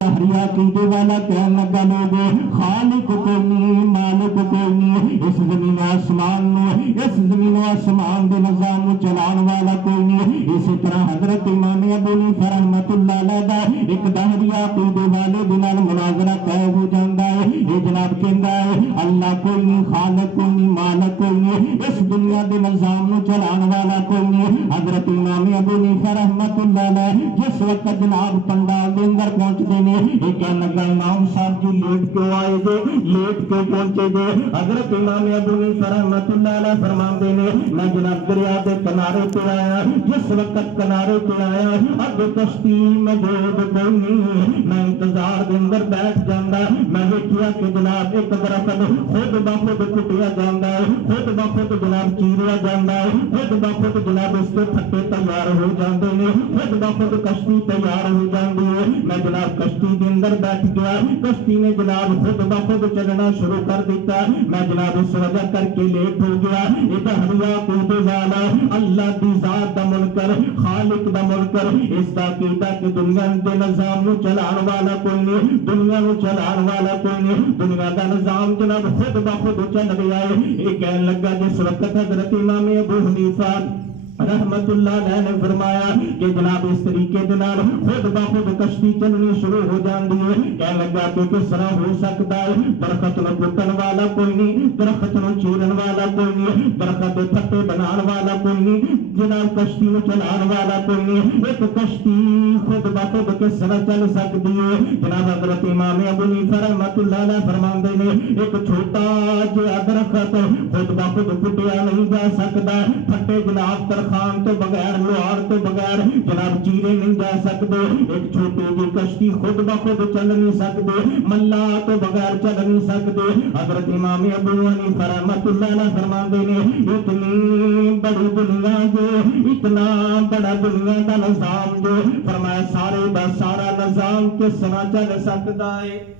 ہریا عقیدے والا کہنے لگا لوگو خالق کوئی نہیں، مالک کوئی نہیں، اس زمین و آسمان اس زمین و آسمان دے نظام نو چلان والا کوئی نہیں۔ اسی طرح حضرت امام ابو حنیفہ رحمۃ اللہ علیہ دا ایک دہریا عقیدے والے دے نال مناظرہ طے ہو جاندا ہے۔ یہ جناب کہندا ہے اللہ کوئی نہیں، خالق کوئی نہیں، مالک کوئی نہیں، اس دنیا دے نظام نو چلان والا کوئی نہیں۔ حضرت امام ابو حنیفہ رحمۃ اللہ علیہ جس وقت جناب پنڈال دے اندر پہنچتے ہیں، یہ کہنے لگا امام صاحب جی لیٹ کیوں آئے دے، لیٹ کیوں پہنچے دے؟ حضرت امام ابو حنیفہ رحمۃ اللہ علیہ فرماندے نے میں جناب دریا دے کنارے پہ آیا، جس وقت کنارے پہ آیا اب کشتی موجود کوئی نہیں، میں انتظار دے اندر بیٹھ جاندا، میں دیکھیا کہ جناب ایک درخت خود بخود کٹیا جاندا ہے، خود بخود جناب چیریا جاندا ہے، خود بخود جناب اس کے پھٹے تیار ہو جاندے نے، خود بخود کشتی تیار ہو جاندی ہے۔ میں جناب کشتی کے اندر بیٹھ گیا، کشتی نے جناب خود بخود چلنا شروع کر دیتا، میں جناب اس وجہ کر کے لیٹ ہو گیا۔ یہ دہریا عقیدے والا اللہ دی ذات دا منکر، خالق دا منکر، اس دا عقیدہ کہ دنیا دے نظام نو چلان والا کوئی نہیں، دنیا نو چلان والا کوئی نہیں، دنیا دا نظام جناب خود بخود چل رہا ہے۔ یہ کہنے لگا جس وقت حضرت امام ابو حنیفہ رحمت اللہ علیہ نے فرمایا کہ جناب اس طریقے دے نال خود بخود کشتی چلنی شروع ہو جاندی ہے۔ کہنے لگا کہ کس طرح ہو سکتا ہے؟ درخت نو پٹن والا کوئی نہیں، درخت نو چیرن والا کوئی نہیں، درخت دے پھٹے بنان والا کوئی نہیں، جناب کشتی نو چلان والا کوئی نہیں۔ ایک کشتی خود بخود کس طرح چل سکتی ہے؟ جناب حضرت امام ابو حنیفہ رحمت اللہ علیہ فرماندے نے ایک چھوٹا جہا درخت خود بخود پٹیا نہیں جا سکتا، پھٹے جناب خان تو بغیر، لوہار تو بغیر جناب چیرے نہیں جا سکتے، ایک چھوٹی جی کشتی خود بخود چل نہیں سکتے، ملا تو بغیر چل نہیں سکتے۔ حضرت امام ابو حنیفہ رحمۃ اللہ علیہ فرماندے نے اتنی بڑی دنیا جو، اتنا بڑا دنیا کا نظام جو، فرمایا سارے دا سارا نظام کس طرح چل سکتا ہے؟